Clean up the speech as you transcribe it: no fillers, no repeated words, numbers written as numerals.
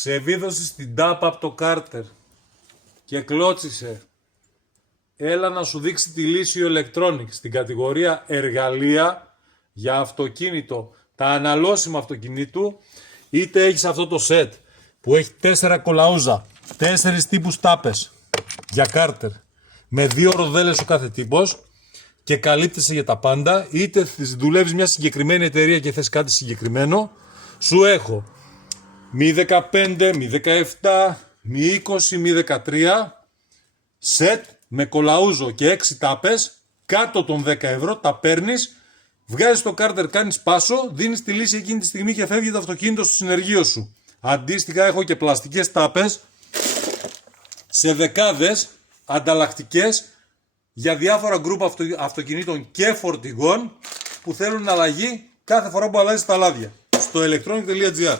Ξεβίδωσε την τάπα από το κάρτερ και κλώτσισε. Έλα να σου δείξει τη λύση ο Electronics στην κατηγορία εργαλεία για αυτοκίνητο. Τα αναλώσιμα αυτοκινήτου, είτε έχεις αυτό το set που έχει 4 κολαούζα, 4 τύπους τάπες για κάρτερ με 2 ροδέλες ο κάθε τύπος και καλύπτεσαι για τα πάντα, είτε δουλεύεις μια συγκεκριμένη εταιρεία και θες κάτι συγκεκριμένο, σου έχω Mi 15, Mi 17, Mi 20, Mi 13 set με κολαούζο και 6 τάπες κάτω των 10 ευρώ, τα παίρνεις, βγάζεις το κάρτερ, κάνεις πάσο, δίνεις τη λύση εκείνη τη στιγμή και φεύγει το αυτοκίνητο στο συνεργείο σου. Αντίστοιχα έχω και πλαστικές τάπες σε δεκάδες ανταλλακτικές για διάφορα γκρουπ αυτοκινήτων και φορτηγών που θέλουν αλλαγή κάθε φορά που αλλάζεις τα λάδια. Στο electronic.gr